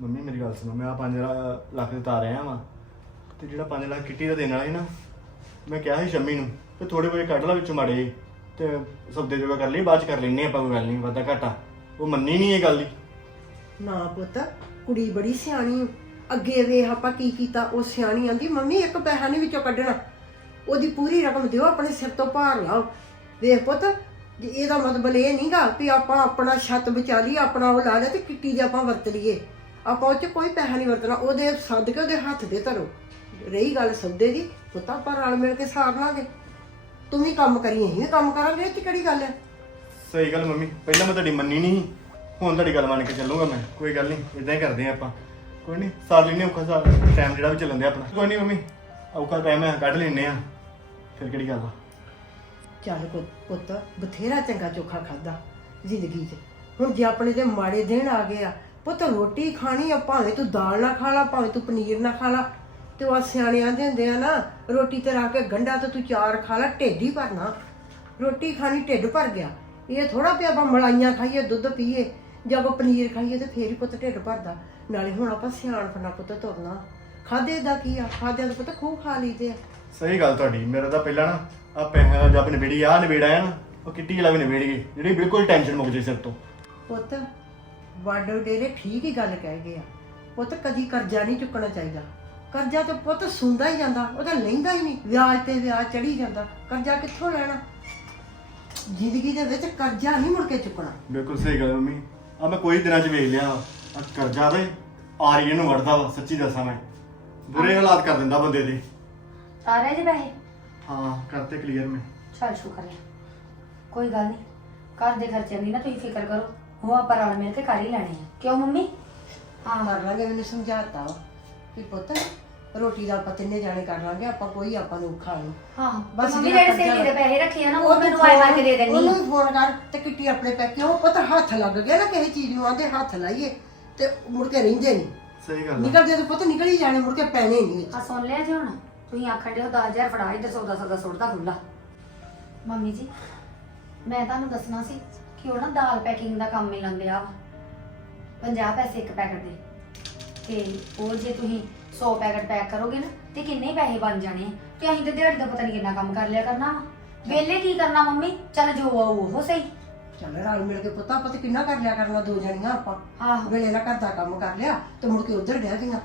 Mummy, ਮੇਰੀ ਗੱਲ ਸੁਣੋ, ਮੈਂ ਆ 5 ਲੱਖ ਦੇ ਰਿਹਾ ਵਾਂ। ਤੇ ਜਿਹੜਾ 5 ਲੱਖ ਕਿੱਟੀ ਦਾ ਦੇਣ ਵਾਲਾ ਸੀ ਨਾ, ਮੈਂ ਕਿਹਾ ਸੀ ਸ਼ੰਮੀ ਨੂੰ ਤੇ ਥੋੜੇ ਬਹੁਤੇ ਕੱਢ ਲਾ ਵਿੱਚੋਂ ਮਾੜੇ ਜਿਹੇ, ਤੇ ਸਬਦੇ ਜੋਗਾ ਕਰ ਲਈ, ਬਾਅਦ ਚ ਕਰ ਲੈਨੇ ਆਪਾਂ, ਕੋਈ ਗੱਲ ਨਹੀਂ, ਵਾਧਾ ਘਾਟਾ। ਉਹ ਮੰਨੀ ਨਹੀਂ ਇਹ ਗੱਲ ਦੀ ਨਾ ਪੁੱਤ, ਕੁੜੀ ਬੜੀ ਸਿਆਣੀ ਓ। ਅੱਗੇ ਵੇਖ ਆਪਾਂ ਕੀ ਕੀਤਾ, ਉਹ ਸਿਆਣੀ ਆਂਦੀ, ਮੰਮੀ, ਇੱਕ ਪੈਸਾ ਨਹੀਂ ਵਿੱਚੋਂ ਕੱਢਣਾ। ਉਹਦੀ ਪੂਰੀ ਰਕਮ ਦਿਓ, ਆਪਣੇ ਸਿਰ ਤੋਂ ਭਾਰ ਲਾਓ। ਵੇਖ ਪੁੱਤ, ਜੇ ਇਹਦਾ ਮਤਲਬ ਇਹ ਨਹੀਂਗਾ ਵੀ ਆਪਾਂ ਆਪਣਾ ਛੱਤ ਬਚਾ ਲਈ ਆਪਣਾ ਉਹ ਲਾ ਲਿਆ ਤੇ ਕਿੱਟੀ ਦੇ ਆਪਾਂ ਵਰਤ ਲਈਏ। ਆਪਾਂ ਉਹ ਚ ਕੋਈ ਪੈਸਾ ਨਹੀਂ ਵਰਤਣਾ ਉਹਦੇ ਸੱਦ ਕੇ ਉਹਦੇ ਹੱਥ ਦੇ ਧਰੋ। ਰਹੀ ਗੱਲ ਸੌਦੇ ਦੀ ਪੁੱਤ ਆਪਾਂ ਰਲ ਮਿਲ ਕੇ ਸਾਰ ਲਾਂਗੇ। ਤੂੰ ਵੀ ਕੰਮ ਕਰੀ ਅਸੀਂ ਵੀ ਕੰਮ ਕਰਾਂਗੇ ਇਹ ਚ ਕਿਹੜੀ ਗੱਲ ਹੈ ਸਹੀ ਗੱਲ ਮੰਮੀ ਪਹਿਲਾਂ ਮੈਂ ਤੁਹਾਡੀ ਮੰਨੀ ਨਹੀਂ ਸੀ, ਹੁਣ ਤੁਹਾਡੀ ਗੱਲ ਮੰਨ ਕੇ ਚੱਲੂਗਾ ਮੈਂ ਕੋਈ ਗੱਲ ਨਹੀਂ ਇਦਾਂ ਹੀ ਕਰਦੇ ਆ ਆਪਾਂ। ਕੋਈ ਨਹੀਂ ਸਾਰ ਲੈਨੇ ਔਖਾ ਸਾਰ ਟਾਈਮ ਜਿਹੜਾ ਵੀ ਚੱਲਣ ਦਿਆ ਆਪਣਾ। ਕੋਈ ਨਹੀਂ ਮੰਮੀ ਔਖਾ ਟਾਈਮ ਹੈ ਕੱਢ ਲੈਨੇ ਆ ਫਿਰ ਕਿਹੜੀ ਗੱਲ ਆ? ਚੱਲ ਪੁ- ਪੁੱਤ ਬਥੇਰਾ ਚੰਗਾ ਚੋਖਾ ਖਾਦਾ ਜ਼ਿੰਦਗੀ 'ਚ। ਹੁਣ ਜੇ ਆਪਣੇ ਤੇ ਮਾੜੇ ਦਿਨ ਆ ਗਏ ਆ ਪੁੱਤ ਰੋਟੀ ਖਾਣੀ ਆ ਭਾਵੇਂ ਤੂੰ ਦਾਲ ਨਾ ਖਾ ਲਾ ਭਾਵੇਂ ਤੂੰ ਪਨੀਰ ਨਾ ਖਾ ਲਾ। ਤੇ ਉਹ ਸਿਆਣੇ ਆਂਦੇ ਹੁੰਦੇ ਆ ਨਾ ਰੋਟੀ ਤੇ ਰੱਖ ਕੇ ਗੰਢਾ ਤੇ ਤੂੰ ਚਾਰ ਖਾ ਲਾ ਢਿੱਡ ਹੀ ਭਰਨਾ। ਰੋਟੀ ਖਾਣੀ ਢਿੱਡ ਭਰ ਗਿਆ। ਇਹ ਥੋੜਾ ਪਿਆ ਆਪਾਂ ਮਲਾਈਆਂ ਖਾਈਏ ਦੁੱਧ ਪੀਏ ਜਾਂ ਆਪਾਂ ਪਨੀਰ ਖਾਈਏ ਤੇ ਫੇਰ ਹੀ ਪੁੱਤ ਢਿੱਡ ਭਰਦਾ। ਨਾਲੇ ਹੁਣ ਆਪਾਂ ਸਿਆਣਪਣਾ ਪੁੱਤ ਤੁਰਨਾ। ਖਾਦੇ ਦਾ ਕੀ ਆ? ਖਾਦਿਆਂ ਦਾ ਪੁੱਤ ਖੂਬ ਖਾ ਲਈਦੇ ਆ। ਸਹੀ ਗੱਲ ਤੁਹਾਡੀ ਮੇਰਾ ਤਾਂ ਪਹਿਲਾਂ ਨਾ ਆ ਪੈਸਿਆਂ ਦਾ ਜਦ ਨਿਬੜੀ ਆ ਨਿਬੇੜ ਆਇਆ ਨਾ ਉਹ ਕਿੱਟੀ ਵਾਲਾ ਵੀ ਨਿਬੇੜ ਗਈ ਜਿਹੜੀ ਬਿਲਕੁਲ ਟੈਨਸ਼ਨ ਮੁੱਕ ਜੇ ਸਿਰ ਤੋਂ। ਪੁੱਤ ਵਾਡੋ ਡੇਰੇ ਠੀਕ ਹੀ ਗੱਲ ਕਹਿ ਗਏ ਆ। ਪੁੱਤ ਕਦੀ ਕਰਜ਼ਾ ਨਹੀਂ ਚੁੱਕਣਾ ਚਾਹੀਦਾ। ਕਰਜ਼ਾ ਤੇ ਪੁੱਤ ਸੁੰਦਾ ਹੀ ਜਾਂਦਾ ਉਹਦਾ ਲੈਂਦਾ ਹੀ ਨਹੀਂ। ਵਿਆਜ ਤੇ ਵਿਆਜ ਚੜੀ ਜਾਂਦਾ ਕਰਜ਼ਾ ਕਿੱਥੋਂ ਲੈਣਾ? ਜ਼ਿੰਦਗੀ ਦੇ ਵਿੱਚ ਕਰਜ਼ਾ ਨਹੀਂ ਮੁੜ ਕੇ ਚੁੱਕਣਾ। ਬਿਲਕੁਲ ਸਹੀ ਗੱਲ ਮੰਮੀ। ਆ ਮੈਂ ਕੋਈ ਦਿਨਾਂ ਚ ਵੇਖ ਲਿਆ ਆ ਕਰਜ਼ਾ ਤੇ ਆਰੀਏ ਨੂੰ ਵੜਦਾ ਵਾ ਸੱਚੀ ਦੱਸਾਂ ਮੈਂ। ਬੁਰੇ ਹਾਲਾਤ ਕਰ ਦਿੰਦਾ ਬੰਦੇ ਦੇ। ਆ ਰਹੇ ਜੀ ਪੈਸੇ? ਹਾਂ ਕਰਤੇ ਕਲੀਅਰ ਮੈਂ। ਚੱਲ ਸ਼ੁਕਰ ਹੈ ਕੋਈ ਗੱਲ ਨਹੀਂ। ਘਰ ਦੇ ਖਰਚੇ ਨਹੀਂ ਨਾ ਤੁਸੀਂ ਫਿਕਰ ਕਰੋ। ਉਹ ਆਪਾਂ ਰਲ ਮਿਲ ਕੇ ਕਰ ਹੀ ਲੈਣੇ ਆ। ਕਿਉਂ ਮੰਮੀ? ਹਾਂ। ਕਰ ਲਾਂਗੇ ਮੈਨੂੰ ਸਮਝਾਤਾ ਵਾ ਕਿ ਪੁੱਤ ਰੋਟੀ ਦਾ ਆਪਾਂ ਤਿੰਨੇ ਜਾਣੇ ਕਰ ਲਾਂਗੇ ਆਪਾਂ ਕੋਈ ਆਪਾਂ ਨੂੰ ਔਖਾ ਨਹੀਂ। ਹਾਂ ਬਸ ਬਸ ਮੰਮੀ ਜਿਹੜਾ ਜਿਹੜੇ ਸਹੇਲੀ ਦੇ ਪੈਸੇ ਰੱਖੇ ਆ ਨਾ ਉਹ ਮੈਨੂੰ ਆਏ ਮਾਰ ਕੇ ਦੇ ਦੇਣੀ ਉਹਨੂੰ ਵੀ ਫੋਨ ਕਰ ਤੇ ਕਿੱਟੀ ਆਪਣੇ ਪੈ ਕਿਉਂ ਪੁੱਤ ਹੱਥ ਲੱਗ ਗਿਆ ਨਾ ਕਿਸੇ ਚੀਜ਼ ਨੂੰ ਆਂਦੇ ਹੱਥ ਲਾਈਏ ਤੇ ਮੁੜ ਕੇ ਰਹਿੰਦੇ ਨਹੀਂ ਸਹੀ ਗੱਲ ਆ। ਨਿਕਲਦੇ ਤਾਂ ਪੁੱਤ ਨਿਕਲ ਹੀ ਜਾਣੇ ਮੁੜ ਕੇ ਪੈਣੇ ਨਹੀਂ ਵਿੱਚ। ਆ ਸੁਣ ਲਿਆ ਜੀ ਹੁਣ ਤੁਸੀਂ ਆਖਣ ਦੇ 10000 ਫੜਾ ਇੱਧਰ ਸੌਦਾ ਸੌਦਾ ਸੁੱਟਦਾ ਖੁੱਲਾ ਮੰਮੀ ਜੀ ਮੈਂ ਤੁਹਾਨੂੰ ਦੱਸਣਾ ਸੀ ਕਿ ਉਹ ਨਾ ਦਾਲ ਪੈਕਿੰਗ ਦਾ ਕੰਮ ਮਿਲਣ ਦਿਆ ਵਾ? 50 ਪੈਸੇ ਇੱਕ ਪੈਕਟ ਦੇ। ਤੇ ਉਹ ਜੇ ਤੁਸੀਂ 100 ਪੈਕਟ ਪੈਕ ਕਰੋਗੇ ਨਾ ਤੇ ਕਿੰਨੇ ਪੈਸੇ ਬਣ ਜਾਣੇ ਆ? ਤੇ ਅਸੀਂ ਤੇ ਦਿਹਾੜੀ ਦਾ ਪਤਾ ਨਹੀਂ ਕਿੰਨਾ ਕੰਮ ਕਰ ਲਿਆ ਕਰਨਾ ਵਾ। ਵੇਲੇ ਕੀ ਕਰਨਾ ਮੰਮੀ? ਚੱਲ ਜੋ ਆਊ ਉਹ ਸਹੀ। ਚੱਲ ਰਲ ਮਿਲ ਕੇ ਪੁੱਤ ਆਪਾਂ ਤੇ ਕਿੰਨਾ ਕਰ ਲਿਆ ਕਰਨਾ ਦੋ ਜਣੀਆਂ ਆਪਾਂ। ਆਹੋ। ਵੇਲੇ ਨਾਲ ਘਰ ਦਾ ਕੰਮ ਕਰ ਲਿਆ ਤੇ ਮੁੜ ਕੇ ਉਧਰ ਡਹਿ ਗਈਆਂ।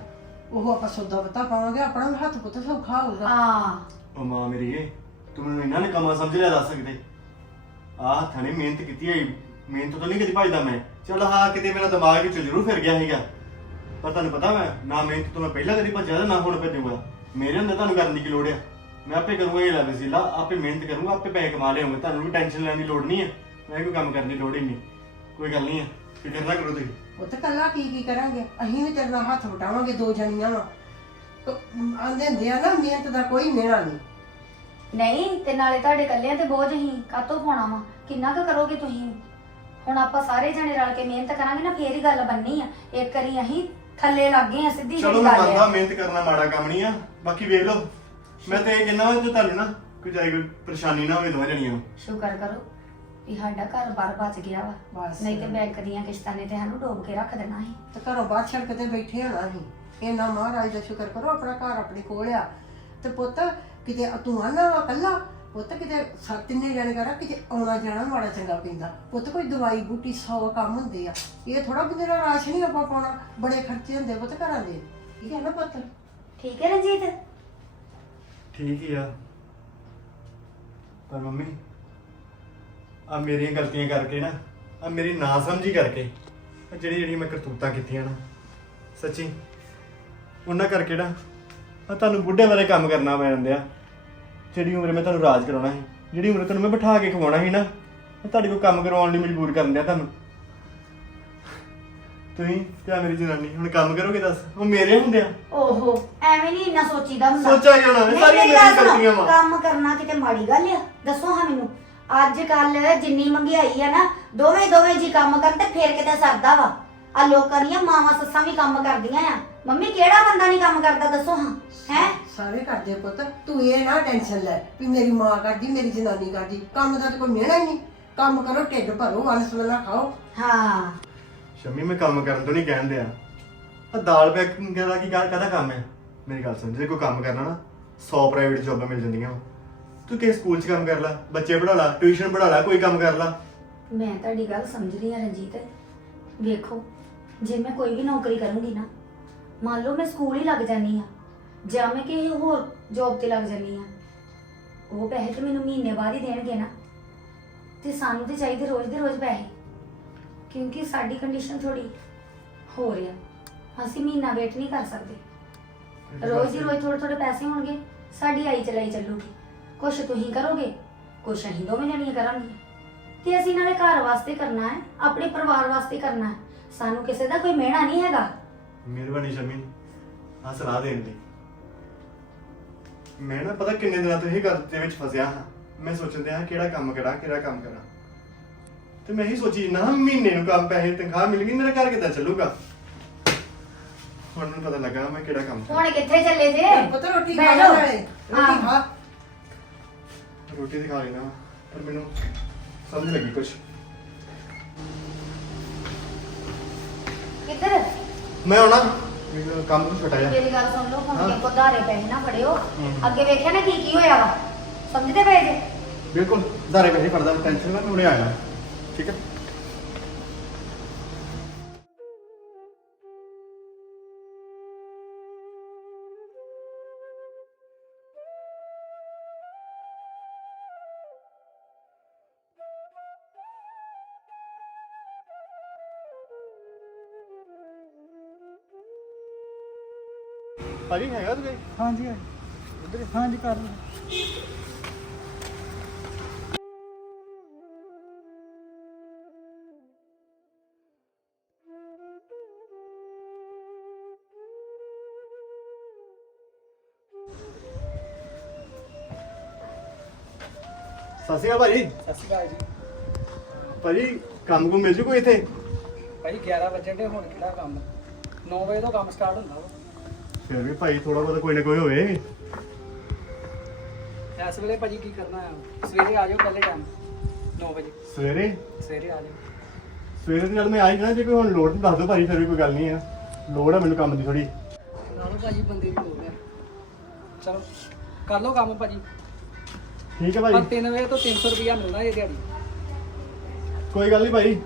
ਉਹ ਆਪਾਂ ਸੌਦਾ ਪਤਾ ਪਾਵਾਂਗੇ ਆਪਣਾ ਵੀ ਹੱਥ ਪੁੱਤ ਸੌਖਾ ਹੋਊਗਾ। ਹਾਂ। ਉਹ ਮਾਂ ਮੇਰੀ ਏ ਤੂੰ ਮੈਨੂੰ ਇਹਨਾਂ ਨੇ ਕੰਮਾਂ ਸਮਝ ਲਿਆ ਦੱਸ ਸਕਦੇ? ਆਹ ਹੱਥਾਂ ਨੇ ਮਿਹਨਤ ਕੀਤੀ ਹੈ, ਮਿਹਨਤ ਤੋਂ ਨਹੀਂ ਕਦੀ ਭਜਦਾ ਮੈਂ। ਚਲ ਹਾਂ ਕਿਤੇ ਮੇਰਾ ਦਿਮਾਗ ਵਿੱਚ ਜ਼ਰੂਰ ਫਿਰ ਗਿਆ ਸੀਗਾ। ਪਰ ਤੁਹਾਨੂੰ ਪਤਾ ਮੈਂ, ਨਾ ਮਿਹਨਤ ਤੋਂ ਮੈਂ ਪਹਿਲਾਂ ਕਦੀ ਭੱਜਿਆ ਤੇ ਨਾ ਹੁਣ ਭੱਜੂਗਾ। ਮੇਰੇ ਹੁੰਦੇ ਤੁਹਾਨੂੰ ਕਰਨ ਦੀ ਕੀ ਲੋੜ ਆ? ਮੈਂ ਆਪੇ ਕਰੂੰਗਾ ਇਹ ਲੱਗ ਸੀ ਆਪੇ ਮਿਹਨਤ ਕਰੂੰਗਾ, ਆਪੇ ਪੈਸੇ ਕਮਾ ਲਿਆਉਂਗਾ। ਤੁਹਾਨੂੰ ਵੀ ਟੈਨਸ਼ਨ ਲੈਣ ਦੀ ਲੋੜ ਨਹੀਂ ਹੈ ਮੈਂ ਕੋਈ ਕੰਮ ਕਰਨ ਦੀ ਲੋੜ ਹੀ ਨਹੀਂ। ਕੋਈ ਗੱਲ ਨਹੀਂ ਹੈ ਫਿਕਰ ਨਾ ਕਰੋ ਤੁਸੀਂ। ਪੁੱਤ ਕੱਲਾ ਕੀ ਕੀ ਕਰਾਂਗੇ? ਅਸੀਂ ਵੀ ਤੇਰੇ ਨਾਲ ਹੱਥ ਵਟਾਵਾਂਗੇ, ਦੋ ਜਣੀਆਂ ਵਾ। ਆਂਦੇ ਹੁੰਦੇ ਆ ਨਾ, ਮਿਹਨਤ ਦਾ ਕੋਈ ਮੇਣਾ ਨਹੀਂ। ਨਹੀਂ ਤੇ ਨਾਲੇ ਤੁਹਾਡੇ ਕੱਲਿਆਂ ਤੇ ਬੋਝ ਹੀ ਕਾਤੋਂ ਪਾਉਣਾ ਵਾ? ਕਿੰਨਾ ਕੁ ਕਰੋਗੇ ਤੁਸੀਂ? ਹੁਣ ਆਪਾਂ ਸਾਰੇ ਜਣੇ ਰਲ ਕੇ ਮਿਹਨਤ ਕਰਾਂਗੇ ਨਾ ਫੇਰ ਹੀ ਗੱਲ ਬੰਨੀ ਆ। ਇੱਕ ਵਾਰੀ ਅਸੀਂ ਥੱਲੇ ਲੱਗ ਗਏ ਆ ਸਿੱਧੀ ਚਲੋ ਜਿਹੀ ਮੈਂ ਗੱਲ ਮੰਨਦਾ ਆ ਮਿਹਨਤ ਕਰਨਾ ਮਾੜਾ ਕੰਮ ਨਹੀਂ ਆ। ਬਾਕੀ ਵੇਖ ਲਓ ਮੈਂ ਤੇ ਇਹ ਕਹਿੰਦਾ ਕਿ ਤੁਹਾਨੂੰ ਨਾ ਕੋਈ ਜਾਈ ਕੋਈ ਪਰੇਸ਼ਾਨੀ ਨਾ ਹੋਵੇ ਦੋਵਾਂ ਜਣੀਆਂ ਨੂੰ। ਸ਼ੁਕਰ ਕਰੋ ਵੀ ਸਾਡਾ ਘਰ ਬਾਰ ਬਚ ਗਿਆ ਵਾ। ਬਸ। ਨਹੀਂ ਤੇ ਬੈਂਕ ਦੀਆਂ ਕਿਸ਼ਤਾਂ ਨੇ ਤੇ ਸਾਨੂੰ ਡੋਬ ਕੇ ਰੱਖ ਦੇਣਾ ਸੀ। ਤੇ ਘਰੋਂ ਬਾਹਰ ਸੜਕ ਤੇ ਬੈਠੇ ਹੋਣਾ ਸੀ ਇੰਨਾ ਮਹਾਰਾਜ ਦਾ ਸ਼ੁਕਰ ਕਰੋ ਆਪਣਾ ਘਰ ਆਪਣੇ ਕੋਲ ਆ। ਤੇ ਪੁੱਤ ਕਿਤੇ ਤੂੰ ਆਨਾ ਵਾ ਕੱਲਾ ਪੁੱਤ ਕਿਤੇ ਸੱਤ ਤਿੰਨੇ ਜਾਣੇ ਕਰਾ ਕਿਤੇ ਆਉਣਾ ਜਾਣਾ ਮਾੜਾ ਚੰਗਾ ਪੈਂਦਾ। ਪੁੱਤ ਕੋਈ ਦਵਾਈ ਬੂਟੀ 100 ਕੰਮ ਹੁੰਦੇ ਆ। ਇਹ ਥੋੜਾ ਬੰਦੇ ਦਾ ਰਾਸ਼ਨ ਹੀ ਆਪਾਂ ਪਾਉਣਾ ਬੜੇ ਖਰਚੇ ਹੁੰਦੇ ਪੁੱਤ ਘਰਾਂ ਦੇ। ਠੀਕ ਹੈ ਨਾ ਪੁੱਤ? ਠੀਕ ਹੈ ਰਣਜੀਤ? ਠੀਕ ਹੀ ਆ। ਪਰ ਮੰਮੀ ਆ ਮੇਰੀਆਂ ਗਲਤੀਆਂ ਕਰਕੇ ਨਾ ਆ ਮੇਰੀ ਨਾ ਸਮਝੀ ਕਰਕੇ ਆ ਜਿਹੜੀ ਜਿਹੜੀ ਮੈਂ ਕਰਤੂਤਾਂ ਕੀਤੀਆਂ ਨਾ ਸੱਚੀ ਉਹਨਾਂ ਕਰਕੇ ਨਾ ਆ ਤੁਹਾਨੂੰ ਬੁੱਢੇ ਬਾਰੇ ਕੰਮ ਕਰਨਾ ਪੈ ਜਾਂਦਿਆ ਜਿਹੜੀ ਉਮਰ ਮੈਂ ਤੁਹਾਨੂੰ ਰਾਜ ਕਰਾਉਣਾ ਸੀ ਜਿਹੜੀ ਉਮਰ ਤੁਹਾਨੂੰ ਮੈਂ ਬਿਠਾ ਕੇ ਖਵਾਉਣਾ ਸੀ ਨਾ ਮੈਂ ਤੁਹਾਡੇ ਕੋਲ ਕੰਮ ਕਰਵਾਉਣ ਲਈ ਮਜਬੂਰ ਕਰਨ ਦਿਆ ਤੁਹਾਨੂੰ। ਤੁਸੀਂ ਕਿਆ ਮੇਰੀ ਜਨਾਨੀ ਹੁਣ ਕੰਮ ਕਰੋਗੇ ਦੱਸ? ਉਹ ਮੇਰੇ ਹੁੰਦੇ ਆ। ਓਹੋ ਐਵੇਂ ਨਹੀਂ ਇੰਨਾ ਸੋਚੀਦਾ ਹੁੰਦਾ। ਸੋਚਿਆ ਜਾਣਾ ਇਹ ਨਹੀਂ, ਸਾਰੀਆਂ ਮੇਰੀ ਗੱਲ ਮੇਰੀਆਂ ਸੁਣੋ, ਗਲਤੀਆਂ ਵਾ। ਕੰਮ ਕਰਨਾ ਕਿਤੇ ਮਾੜੀ ਗੱਲ ਆ? ਦੱਸੋ ਹਾਂ ਮੈਨੂੰ। ਅੱਜ ਕੱਲ ਜਿੰਨੀ ਮਹਿੰਗਾਈ ਆ ਨਾ ਦੋਵੇਂ ਦੋਵੇਂ ਜੀ ਕੰਮ ਕਰਨ ਤੇ ਫੇਰ ਕਿਤੇ ਸਰਦਾ ਵਾ। ਆ ਲੋਕਾਂ ਦੀਆਂ ਮਾਵਾਂ ਸੱਸਾਂ ਵੀ ਕੰਮ ਕਰਦੀਆਂ ਆ। ਮੰਮੀ ਕਿਹੜਾ ਬੰਦਾ ਨਹੀਂ ਕੰਮ ਕਰਦਾ? ਦੱਸੋ ਹਾਂ ਹੈ? ਸਾਰੇ ਕਰਦੇ ਪੁੱਤ ਤੂੰ ਇਹ ਨਾ ਟੈਨਸ਼ਨ ਲੈ ਵੀ ਮੇਰੀ ਮਾਂ ਕਰਦੀ ਮੇਰੀ ਜਨਾਨੀ ਕਰਦੀ। ਕੰਮ ਦਾ ਤਾਂ ਕੋਈ ਮਿਹਣਾ ਹੀ ਨਹੀਂ। ਕੰਮ ਕਰੋ ਢਿੱਡ ਭਰੋ ਅਨਸਵਲਾ ਖਾਓ। ਹਾਂ। ਸ਼ਮੀ ਮੈਂ ਕੰਮ ਕਰਨ ਤੋਂ ਨਹੀਂ ਕਹਿਣ ਦਿਆ। ਆ ਦਾਲ ਪੈਕਿੰਗ ਦਾ ਕੀ ਕਾਹਦਾ ਕੰਮ ਹੈ? ਮੇਰੀ ਗੱਲ ਸੁਣ ਜੇ ਕੋਈ ਕੰਮ ਕਰਨਾ ਨਾ 100 ਪ੍ਰਾਈਵੇਟ ਜੌਬਾਂ ਮਿਲ ਜਾਂਦੀਆਂ ਵਾਂ। ਤੂੰ ਕਿਸੇ ਸਕੂਲ 'ਚ ਕੰਮ ਕਰ ਲੈ? ਬੱਚੇ ਪੜ੍ਹਾ ਲੈ ਟਿਊਸ਼ਨ ਪੜ੍ਹਾ ਲੈ ਕੋਈ ਕੰਮ ਕਰ ਲੈ। ਮੈਂ ਤੁਹਾਡੀ ਗੱਲ ਸਮਝਦੀ ਹਾਂ ਰਣਜੀਤ। ਵੇਖੋ ਜੇ ਮੈਂ ਕੋਈ ਵੀ ਨੌਕਰੀ ਕਰੂੰਗੀ ਨਾ ਮੰਨ ਲਓ ਮੈਂ ਸਕੂਲ ਹੀ ਲੱਗ ਜਾਨੀ ਆ ਜਾਂ ਮੈਂ ਕਿਸੇ ਹੋਰ ਜੌਬ ਤੇ ਲੱਗ ਜਾਨੀ ਆ ਉਹ ਪੈਸੇ ਤੇ ਮੈਨੂੰ ਮਹੀਨੇ ਬਾਅਦ ਹੀ ਦੇਣਗੇ ਨਾ। ਤੇ ਸਾਨੂੰ ਤੇ ਚਾਹੀਦੇ ਰੋਜ਼ ਦੇ ਰੋਜ਼ ਪੈਸੇ ਕਿਉਂਕਿ ਸਾਡੀ ਕੰਡੀਸ਼ਨ ਥੋੜੀ ਹੋ ਰਿਹਾ ਅਸੀਂ ਮਹੀਨਾ ਵੇਟ ਨਹੀਂ ਕਰ ਸਕਦੇ। ਰੋਜ਼ ਦੀ ਰੋਜ਼ ਥੋੜੇ ਥੋੜੇ ਪੈਸੇ ਹੋਣਗੇ ਸਾਡੀ ਆਈ ਚਲਾਈ ਚੱਲੂਗੀ। ਕੁਛ ਤੁਸੀਂ ਕਰੋਗੇ ਕੁਛ ਅਸੀਂ ਦੋਵੇਂ ਜਣੀਆਂ ਕਰਾਂਗੇ। ਤੇ ਅਸੀਂ ਨਾਲੇ ਘਰ ਵਾਸਤੇ ਕਰਨਾ ਹੈ ਆਪਣੇ ਪਰਿਵਾਰ ਵਾਸਤੇ ਕਰਨਾ ਹੈ। ਸਾਨੂੰ ਕਿਸੇ ਦਾ ਕੋਈ ਮਿਹਣਾ ਨਹੀਂ ਹੈਗਾ। ਮਿਹਰਬਾਨੀ ਸ਼ਮੀ ਆ ਸਲਾਹ ਦੇਣ ਦੀ ਮੈਂ ਨਾ ਪਤਾ ਕਿੰਨੇ ਦਿਨਾਂ ਤੋਂ ਇਹ ਗੱਲ ਦੇ ਵਿੱਚ ਫਸਿਆ ਹਾਂ। ਮੈਂ ਸੋਚਣ ਦਿਆ ਕਿਹੜਾ ਕੰਮ ਕਰਾਂ ਕਿਹੜਾ ਕੰਮ ਕਰਾਂ। ਤੇ ਮੈਂ ਹੀ ਸੋਚੀ ਨਾ ਮਹੀਨੇ ਨੂੰ ਕੰਮ ਪੈਸੇ ਤਨਖਾਹ ਮਿਲਣੀ ਮੇਰਾ ਘਰ ਕਿੱਦਾਂ ਚੱਲੂਗਾ? ਹੁਣ ਮੈਨੂੰ ਪਤਾ ਲੱਗਾ ਮੈਂ ਕਿਹੜਾ ਕੰਮ ਕਰਾਂ। ਹੁਣ ਕਿੱਥੇ ਚੱਲੇ ਜੇ? ਪੁੱਤ ਰੋਟੀ ਬਹਿ ਖਾ ਜਾਓ। ਲੈ ਰੋਟੀ ਹਾਂ। ਖਾ। ਰੋਟੀ ਤੇ ਖਾ ਲੈਣਾ ਪਰ ਮੈਨੂੰ ਸਮਝ ਲੱਗੀ ਕੁਛ। ਕਿੱਧਰ? ਮੈਂ ਆਉਣਾ। ਮੈਨੂੰ ਕੰਮ ਤੋਂ ਛੁੱਟਾ ਜਾ। ਮੇਰੀ ਗੱਲ ਸੁਣ ਲਓ ਹੁਣ ਹਾਂ। ਕੇ ਕੋਧਾਰੇ ਪੈਸੇ ਨਾ ਫੜਿਓ। ਹਮ। ਅੱਗੇ ਵੇਖਿਆ ਨਾ ਕੀ ਕੀ ਹੋਇਆ ਵਾ? ਸਮਝਦੇ ਪਏ ਜੇ? ਬਿਲਕੁਲ ਧਾਰੇ ਪੈਸੇ ਫੜਦਾ ਟੈਨਸ਼ਨ ਨਾ ਮੈਂ ਹੁਣੇ ਆਇਆ ਠੀਕ ਹੈ? ਭਾਜੀ ਹੈਗਾ ਤੂੰ ਹਾਂਜੀ ਹਾਂਜੀ। ਹਾਂਜੀ ਕਰ ਲਓ। ਸਤਿ ਸ਼੍ਰੀ ਅਕਾਲ ਭਾਜੀ। ਸਤਿ ਸ਼੍ਰੀ ਅਕਾਲ ਜੀ। ਭਾਜੀ ਕੰਮ ਕੋ ਮਿਲ ਜੂ ਕੋਈ ਇੱਥੇ? ਭਾਈ 11 ਵਜੇ ਦੇ ਹੁਣ ਕਿਹੜਾ ਕੰਮ? 9 ਵਜੇ ਤੋਂ ਕੰਮ ਸਟਾਰਟ ਹੁੰਦਾ ਵਾ। ਫਿਰ ਵੀ ਭਾਈ ਥੋੜਾ ਬਹੁਤਾ ਕੋਈ ਨਾ ਕੋਈ ਹੋਵੇ। ਇਸ ਵੇਲੇ ਭਾਜੀ ਕੀ ਕਰਨਾ ਹੈ ਸਵੇਰੇ ਆ ਜਾਓ ਪਹਿਲੇ ਟਾਈਮ 9 ਵਜੇ। ਸਵੇਰੇ? ਸਵੇਰੇ ਆ ਜਾਓ। ਸਵੇਰੇ ਦੇ ਨਾਲ ਮੈਂ ਆਈ ਜਾਣਾ ਜੇ ਕੋਈ ਹੁਣ ਲੋੜ ਤਾਂ ਦੱਸ ਦਿਓ ਭਾਜੀ ਫਿਰ ਵੀ ਕੋਈ ਗੱਲ ਨਹੀਂ ਆ। ਲੋੜ ਆ ਮੈਨੂੰ ਕੰਮ ਦੀ ਥੋੜੀ ਨਾਲੋਂ ਭਾਜੀ ਬੰਦੇ ਦੀ ਲੋੜ ਹੈ ਚਲੋ ਕਰ ਲਓ ਕੰਮ ਭਾਜੀ। ਠੀਕ ਹੈ ਪਰ ਭਾਜੀ 3 ਵਜੇ ਤੋਂ 300 ਰੁਪਿਆ ਮਿਲਣਾ ਇਹ ਦਿਹਾੜੀ। ਕੋਈ ਗੱਲ ਨਹੀਂ ਭਾਜੀ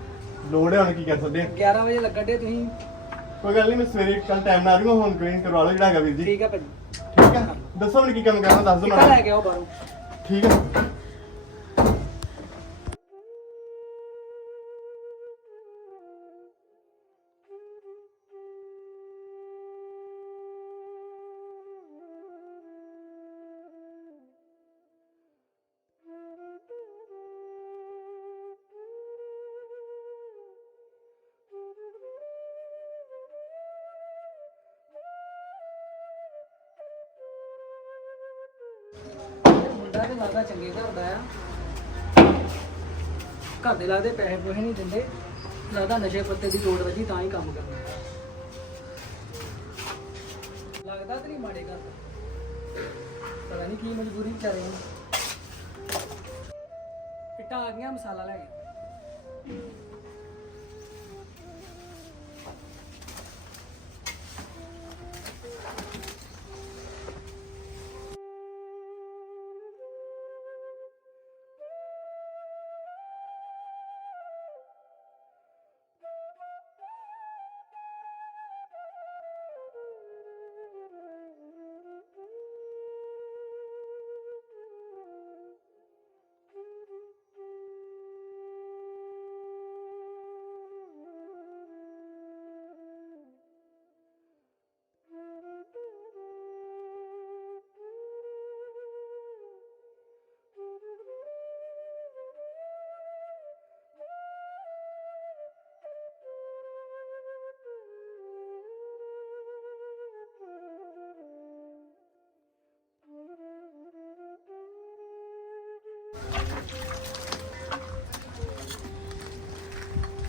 ਲੋੜ ਹੈ ਹੁਣ ਕੀ ਕਰ ਸਕਦੇ ਆ। 11 ਵਜੇ ਲੱਗਣ ਦੇ ਤੁਸੀਂ। ਕੋਈ ਗੱਲ ਨਹੀਂ ਮੈਂ ਸਵੇਰੇ ਕੱਲ ਟਾਈਮ ਨਾਲ ਆ ਹੁਣ ਕੋਈ ਕਰਵਾ ਲਓ ਜਿਹੜਾ ਹੈਗਾ ਵੀਰ ਜੀ। ਠੀਕ ਹੈ ਭਾਜੀ। ਠੀਕ ਹੈ ਦੱਸੋ ਮੈਨੂੰ ਕੀ ਕੰਮ ਕਰਨਾ ਦੱਸ ਦਿਓ ਕਿੱਥਾ ਲੈ ਕੇ ਆਓ ਬਾਹਰੋਂ? ਠੀਕ ਹੈ ਮੁੰਡਾ ਤੇ ਲੱਗਦਾ ਚੰਗੇ ਘਰ ਦਾ ਆ। ਘਰ ਦੇ ਲੱਗਦੇ ਪੈਸੇ ਪੂਸੇ ਨਹੀਂ ਦਿੰਦੇ। ਲੱਗਦਾ ਨਸ਼ੇ ਪੱਤੇ ਦੀ ਲੋੜ ਵੱਜੀ ਤਾਂ ਹੀ ਕੰਮ ਕਰਦਾ। ਲੱਗਦਾ ਤੇ ਨਹੀਂ ਮਾੜੇ ਘਰ ਦਾ। ਪਤਾ ਨਹੀਂ ਕੀ ਮਜਬੂਰੀ ਵਿਚਾਰੇ ਨੂੰ। ਇੱਟਾਂ ਆ ਗਈਆਂ, ਮਸਾਲਾ ਲੈ ਕੇ।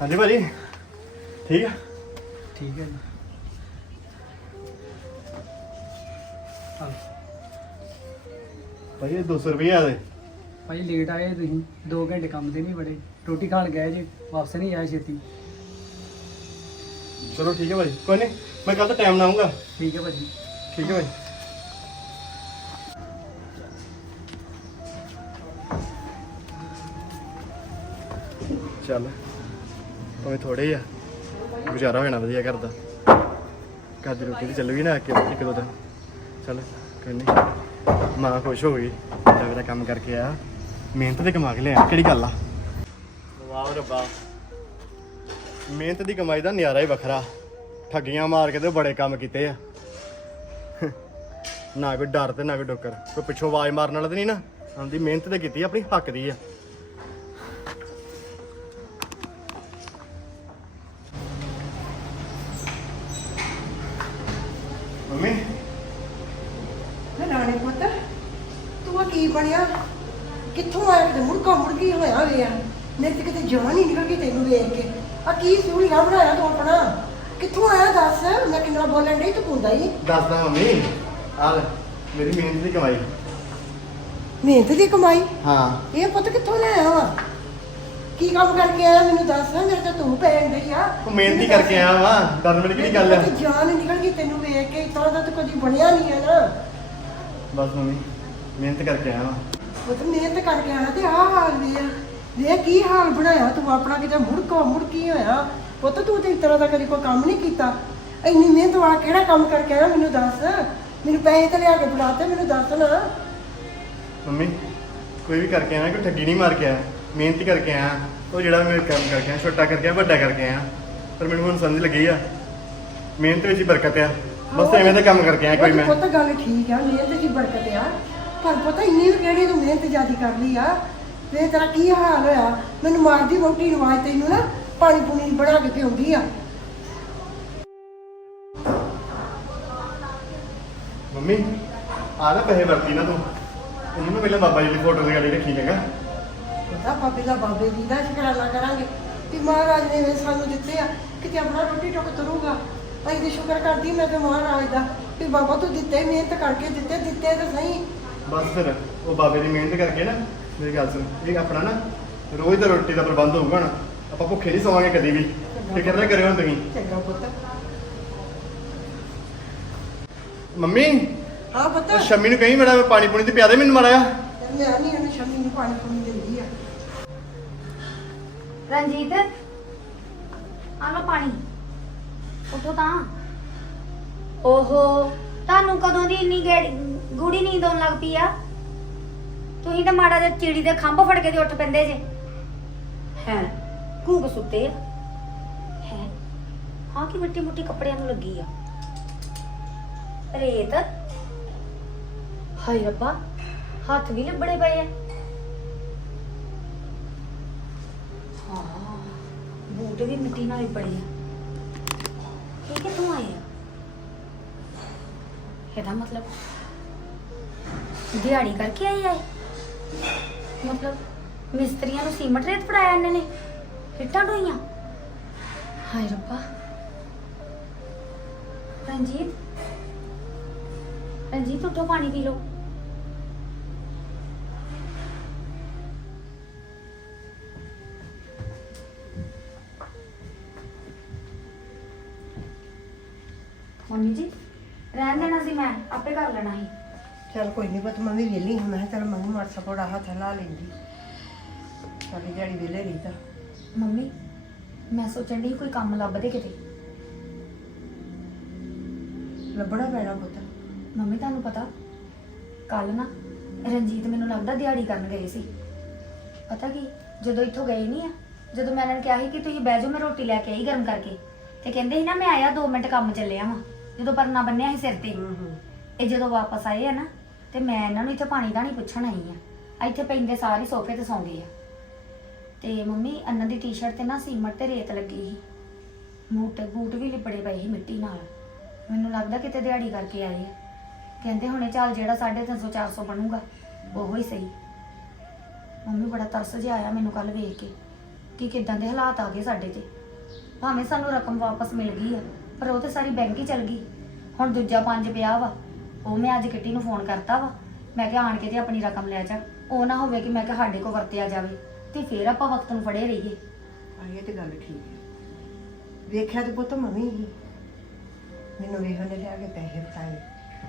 ਹਾਂਜੀ ਭਾਜੀ। ਠੀਕ ਹੈ ਠੀਕ ਹੈ ਜੀ। ਹਾਂ ਭਾਜੀ ਇਹ 200 ਰੁਪਏ ਆ ਦੇ। ਭਾਈ ਲੇਟ ਆਏ ਤੁਸੀਂ। 2 ਘੰਟੇ ਕੰਮ ਤੇ ਨਹੀਂ ਬੜੇ। ਰੋਟੀ ਖਾਣ ਗਏ ਜੀ ਵਾਪਸ ਨਹੀਂ ਆਏ ਛੇਤੀ। ਚਲੋ ਠੀਕ ਹੈ ਭਾਈ ਕੋਈ ਨਹੀਂ ਮੈਂ ਕੱਲ ਤਾਂ ਟਾਈਮ ਨਾਲ ਆਉਂਗਾ ਠੀਕ ਹੈ ਭਾਜੀ। ਠੀਕ ਹੈ ਭਾਈ ਚੱਲ। ਭਾਵੇਂ ਥੋੜੇ ਆ। ਗੁਜ਼ਾਰਾ ਹੋ ਜਾਣਾ ਵਧੀਆ ਘਰ ਦਾ। ਘਰ ਦੀ ਰੋਟੀ ਤੇ ਚੱਲੂਗੀ ਨਾ ਕਿ ਇੱਕ ਦੋ ਦਿਨ। ਚੱਲ ਕੋਈ ਨਹੀਂ ਮਾਂ ਖੁਸ਼ ਹੋ ਗਈ। ਲੱਗਦਾ ਕੰਮ ਕਰਕੇ ਆ ਮਿਹਨਤ ਤੇ ਕਮਾ ਕੇ ਲਿਆ ਕਿਹੜੀ ਗੱਲ ਆ? ਵਾਹ ਰੱਬਾ। ਮਿਹਨਤ ਦੀ ਕਮਾਈ ਦਾ ਨਿਆਰਾ ਹੀ ਵੱਖਰਾ। ਠੱਗੀਆਂ ਮਾਰ ਕੇ ਤੇ ਬੜੇ ਕੰਮ ਕੀਤੇ ਆ। ਨਾ ਕੋਈ ਡਰ ਤੇ ਨਾ ਕੋਈ ਡੋਕਰ। ਕੋਈ ਪਿੱਛੋਂ ਆਵਾਜ਼ ਮਾਰਨ ਵਾਲਾ ਤੇ ਨਹੀਂ ਨਾ। ਆਂਦੀ ਮਿਹਨਤ ਤੇ ਕੀਤੀ ਆਪਣੀ ਹੱਕ ਦੀ ਆ ਮੰਮੀ ਮੈਂ ਰਾਣੇ ਪੁੱਤ ਤੂੰ ਆ ਕੀ ਬਣਿਆ? ਕਿੱਥੋਂ ਆਇਆ ਕਿਤੇ ਮੁੜਕਾ ਮੁੜਕੀ ਹੋਇਆ ਹੋਇਆ ਮੇਰੇ ਤੇ ਕਿਤੇ ਜਾਨ ਹੀ ਨਿਕਲ ਗਈ ਤੈਨੂੰ ਵੇਖ ਕੇ। ਆ ਕੀ ਸੂਲੀਆ ਬਣਾਇਆ ਤੂੰ ਆਪਣਾ? ਕਿੱਥੋਂ ਆਇਆ ਦੱਸ? ਮੈਂ ਕਿੰਨਾ ਬੋਲਣ ਡਈ ਤੂੰ ਪੁੰਦਾ ਹੀ। ਦੱਸਦਾ ਮੰਮੀ ਆ ਲੈ, ਮੇਰੀ ਮਿਹਨਤ ਦੀ ਕਮਾਈ। ਮਿਹਨਤ ਦੀ ਕਮਾਈ? ਹਾਂ। ਇਹ ਪੁੱਤ ਕਿੱਥੋਂ ਲੈ ਆਇਆ ਵਾ? ਕੀ ਕੰਮ ਕਰਕੇ ਆਇਆ ਮੈਨੂੰ ਦੱਸ? ਮੇਰੇ ਤੇ ਤੂੰ ਪੈਣ ਡਈ ਆ। ਉਹ ਮਿਹਨਤ ਹੀ ਕਰਕੇ ਆਇਆ ਵਾ। ਡਰਨ ਵਾਲੀ ਕਿਹੜੀ ਗੱਲ ਆ? ਤੇ ਜਾਨ ਹੀ ਨਿਕਲ ਗਈ ਤੈਨੂੰ ਵੇਖ ਕੇ। ਇਤਾਂ ਦਾ ਤਾਂ ਕਦੀ ਬਣਿਆ ਨਹੀਂ ਹੈ ਨਾ। ਬਸ ਮੰਮੀ। ਮਿਹਨਤ ਕਰਕੇ ਆਇਆ ਵਾ। ਉਹ ਤਾਂ ਮਿਹਨਤ ਕਰਕੇ ਆਇਆ ਤੇ ਆਹ ਹਾਲ ਵੀ ਆ ਵੇ ਕੀ ਹਾਲ ਬਣਾਇਆ ਤੂੰ ਆਪਣਾ ਕਿਤੇ ਮੁੜਕੋ ਮੁੜਕੀ ਹੋਇਆ? ਪੁੱਤ ਤੂੰ ਤੇ ਇਸ ਤਰ੍ਹਾਂ ਦਾ ਕਦੀ ਕੋਈ ਕੰਮ ਨਹੀਂ ਕੀਤਾ। ਇੰਨੀ ਮਿਹਨਤ ਵਾਲਾ ਕਿਹੜਾ ਕੰਮ ਕਰਕੇ ਆਇਆ ਮੈਨੂੰ ਦੱਸ? ਮੈਨੂੰ ਪੈਸੇ ਤੇ ਲਿਆ ਕੇ ਤੇ ਮੈਨੂੰ ਦੱਸ ਨਾ। ਮੰਮੀ ਕੋਈ ਵੀ ਕਰਕੇ ਆਇਆ ਕੋਈ ਠੱਗੀ ਨਹੀਂ ਮਾਰ ਕੇ ਆਇਆ। ਮਿਹਨਤ ਕਰਕੇ ਆਇਆ। ਉਹ ਜਿਹੜਾ ਮੈਂ ਕੰਮ ਕਰਕੇ ਆਇਆ ਛੋਟਾ ਕਰਕੇ ਆਇਆ ਵੱਡਾ ਕਰਕੇ ਆਇਆ। ਪਰ ਮੈਨੂੰ ਹੁਣ ਸਮਝ ਲੱਗੀ ਆ। ਮਿਹਨਤ ਵਿੱਚ ਹੀ ਬਰਕਤ ਆ। ਬਸ ਐਵੇਂ ਦਾ ਕੰਮ ਕਰਕੇ ਆਇਆ ਕੋਈ ਉਹ ਮੈਂ। ਪੁੱਤ ਗੱਲ ਠੀਕ ਆ ਮਿਹਨਤ ਦੀ ਬਰਕਤ ਆ। ਪਰ ਪਤਾ ਇੰਨੀ ਵੀ ਕਿਹੜੀ ਤੂੰ ਮਿਹਨਤ ਜ਼ਿਆਦੀ ਕਰ ਲਈ ਆ। ਵੇ ਤੇਰਾ ਕੀ ਹਾਲ ਹੋਇਆ? ਮੈਨੂੰ ਮਾਰਦੀ ਵੋਟੀ ਨਵਾਜ ਤੈਨੂੰ ਨਾ ਪਾਣੀ ਪੂਣੀ ਬਣਾ ਕੇ ਪਿਉਂਦੀ ਆ। ਮੰਮੀ ਆ ਨਾ ਪੈਸੇ ਵਰਤੀ ਨਾ ਤੂੰ। ਇਹਨੂੰ ਨਾ ਪਹਿਲਾਂ ਬਾਬਾ ਜੀ ਦੀ ਫੋਟੋ ਗਾੜੀ ਰੱਖੀ ਚੰਗਾ ਪਤਾ ਬਾਬੇ ਦਾ ਬਾਬੇ ਦੀ ਦਾ ਸ਼ੁਕਰਾਨਾ ਕਰਾਂਗੇ। ਕਿ ਮਹਾਰਾਜ ਨੇ ਇਹ ਸਾਨੂੰ ਦਿੱਤੇ ਆ ਕਿਤੇ ਆਪਣਾ ਰੋਟੀ ਟੁੱਕ ਤਰੂਗਾ। ਅਸੀਂ ਤੇ ਸ਼ੁਕਰ ਕਰਦੀ ਮੈਂ ਤੇ ਮਹਾਰਾਜ ਦਾ ਕਿ ਬਾਬਾ ਤੂੰ ਦਿੱਤੇ ਮਿਹਨਤ ਕਰਕੇ ਦਿੱਤੇ ਦਿੱਤੇ ਤਾਂ ਸਹੀ। ਬਸ ਫਿਰ ਉਹ ਬਾਬੇ ਦੀ ਮਿਹਨਤ ਕਰਕੇ ਨਾ ਮੇਰੀ ਗੱਲ ਸੁਣ ਇਹ ਆਪਣਾ ਨਾ ਰੋਜ਼ ਦਾ ਰੋਟੀ ਦਾ ਪ੍ਰਬੰਧ ਹੋਊਗਾ ਨਾ ਆਪਾਂ ਭੁੱਖੇ ਨਹੀਂ ਸੋਵਾਂਗੇ ਕਦੀ ਵੀ। ਫਿਕਰ ਨਾ ਕਰਿਓ ਤੁਸੀਂ। ਚੰਗਾ ਪੁੱਤ। ਮੰਮੀ ਹਾਂ ਪੁੱਤ। ਉਹ ਸ਼ੰਮੀ ਨੂੰ ਕਹੀਂ ਮੇਰਾ ਪਾਣੀ ਪੂਣੀ ਤੇ ਪਿਆ ਦੇ ਮੈਨੂੰ ਮਾੜਾ ਜਿਹਾ। ਮੈਂ ਨਹੀਂ ਉਹਨੂੰ ਸ਼ਮੀ ਨੂੰ ਪਾਣੀ ਪੂਣੀ ਦਿੰਦੀ ਆ। ਰਣਜੀਤ ਆ ਲਓ ਪਾਣੀ। ਉਠੋ ਤਾਂ। ਓਹੋ ਤੁਹਾਨੂੰ ਕਦੋਂ ਦੀ ਇੰਨੀ ਗੂੜੀ ਨੀਂਦ ਆਉਣ ਲੱਗ ਪਈ ਆ। ਤੁਸੀਂ ਤਾਂ ਮਾੜਾ ਜਿਹਾ ਚਿੜੀ ਦੇ ਖੰਭ ਫੜ ਕੇ ਤੇ ਉੱਠ ਪੈਂਦੇ ਜੇ। ਹੈ ਘੂਕ ਸੁੱਤੇ ਆ। ਹੈ, ਹਾਂ ਕਿ ਮਿੱਟੀ ਮੁੱਟੀ ਕੱਪੜਿਆਂ ਨੂੰ ਲੱਗੀ ਆ। ਰੇਤ। ਹਾਏ ਰੱਬਾ, ਹੱਥ ਵੀ ਲਿਬੜੇ ਪਏ ਆ। ਹਾਂ, ਬੂਟ ਵੀ ਮਿੱਟੀ ਨਾਲ ਹੀ ਪੜੇ ਆ। ਇਹ ਕਿੱਥੋਂ ਆਏ ਆ? ਇਹਦਾ ਮਤਲਬ ਦਿਹਾੜੀ ਕਰਕੇ ਆਈ ਆਏ ਮਤਲਬ ਮਿਸਤਰੀਆਂ ਨੂੰ ਸੀਮਟ ਰੇਤ ਫੜਾਇਆ ਇਹਨਾਂ ਨੇ? ਇੱਟਾਂ ਢੋਈਆਂ ਹਾਏ ਰੱਬਾ। ਰਣਜੀਤ? ਰਣਜੀਤ, ਉੱਠੋ ਪਾਣੀ ਪੀ ਲਓ। ਮੰਮੀ ਜੀ, ਰਹਿਣ ਦੇਣਾ ਸੀ ਮੈਂ, ਆਪੇ ਕਰ ਲੈਣਾ ਸੀ। ਚਲ ਕੋਈ ਨਹੀਂ ਪੁੱਤ ਮੈਂ ਵੀ ਵਿਹਲੀ ਹਾਂ ਮੈਂ ਕਿਹਾ ਚੱਲ ਮੰਮੀ ਮਾਰ ਸਪੋੜਾ ਹੱਥ ਲਾ ਲੈਂਦੀ। ਸਾਡੀ ਦਿਹਾੜੀ ਵਿਹਲੇ ਰਹੀ ਤਾਂ। ਮੰਮੀ ਮੈਂ ਸੋਚਣ ਦੀ ਕੋਈ ਕੰਮ ਲੱਭਦੇ ਕਿਤੇ? ਲੱਭਣਾ ਪੈਣਾ ਪੁੱਤ। ਮੰਮੀ ਤੁਹਾਨੂੰ ਪਤਾ ਕੱਲ ਨਾ ਰਣਜੀਤ ਮੈਨੂੰ ਲੱਗਦਾ ਦਿਹਾੜੀ ਕਰਨ ਗਏ ਸੀ। ਪਤਾ ਕੀ ਜਦੋਂ ਇੱਥੋਂ ਗਏ ਨਹੀਂ ਆ ਜਦੋਂ ਮੈਂ ਇਹਨਾਂ ਨੂੰ ਕਿਹਾ ਸੀ ਕਿ ਤੁਸੀਂ ਬਹਿ ਜਾਓ ਮੈਂ ਰੋਟੀ ਲੈ ਕੇ ਆਈ ਗਰਮ ਕਰਕੇ। ਤੇ ਕਹਿੰਦੇ ਸੀ ਨਾ ਮੈਂ ਆਇਆ 2 ਮਿੰਟ ਕੰਮ ਚੱਲਿਆ ਵਾਂ ਜਦੋਂ ਪਰਨਾ ਬੰਨਿਆ ਸੀ ਸਿਰ ਤੇ। ਹੂੰ ਹੂੰ। ਇਹ ਜਦੋਂ ਵਾਪਸ ਆਏ ਆ ਨਾ ਤੇ ਮੈਂ ਇਹਨਾਂ ਨੂੰ ਇੱਥੇ ਪਾਣੀ ਦਾ ਨਹੀਂ ਪੁੱਛਣ ਆਈ ਆ। ਇੱਥੇ ਪੈਂਦੇ ਸਾਰੇ ਸੋਫੇ ਤੇ ਸੌਂਦੇ ਆ। ਤੇ ਮੰਮੀ ਇਹਨਾਂ ਦੀ ਟੀ-ਸ਼ਰਟ ਤੇ ਨਾ ਸੀਮਟ ਤੇ ਰੇਤ ਲੱਗੀ ਸੀ। ਬੂਟ ਬੂਟ ਵੀ ਲਿਪੜੇ ਪਏ ਸੀ ਮਿੱਟੀ ਨਾਲ। ਮੈਨੂੰ ਲੱਗਦਾ ਕਿਤੇ ਦਿਹਾੜੀ ਕਰਕੇ ਆਏ ਆ। ਕਹਿੰਦੇ ਹੁਣੇ ਚੱਲ ਜਿਹੜਾ 350 400 ਬਣੂਗਾ, ਉਹੋ ਹੀ ਸਹੀ। ਮੰਮੀ ਬੜਾ ਤਰਸ ਜਿਹਾ ਆਇਆ ਮੈਨੂੰ ਕੱਲ ਵੇਖ ਕੇ, ਕਿ ਕਿਦਾਂ ਦੇ ਹਾਲਾਤ ਆ ਗਏ ਸਾਡੇ ਤੇ। ਭਾਵੇਂ ਸਾਨੂੰ ਰਕਮ ਵਾਪਸ ਮਿਲ ਗਈ ਆ, ਪਰ ਉਹ ਤੇ ਸਾਰੀ ਬੈਂਕ ਹੀ ਚਲ ਗਈ। ਹੁਣ ਦੂਜਾ ਪੰਜ ਪਿਆ ਵਾ। ਉਹ ਮੈਂ ਅੱਜ ਕਿੱਟੀ ਨੂੰ ਫੋਨ ਕਰਤਾ ਵਾ। ਮੈਂ ਕਿਹਾ ਆਣ ਕੇ ਤੇ ਆਪਣੀ ਰਕਮ ਲੈ ਜਾ। ਉਹ ਨਾ ਹੋਵੇ ਕਿ ਮੈਂ ਕਿਹਾ ਸਾਡੇ ਕੋ ਵਰਤਿਆ ਜਾਵੇ ਤੇ ਫੇਰ ਆਪਾਂ ਵਕਤ ਨੂੰ ਫੜੇ ਰਹੀਏ। ਆ ਇਹ ਤੇ ਗੱਲ ਠੀਕ ਹੈ। ਵੇਖਿਆ ਤੇ ਪੁੱਤ ਮੰਮੀ ਹੀ। ਮੈਨੂੰ ਵੇਖਣ ਨੇ ਲਿਆ ਕੇ ਪੈਸੇ ਫੜਾਏ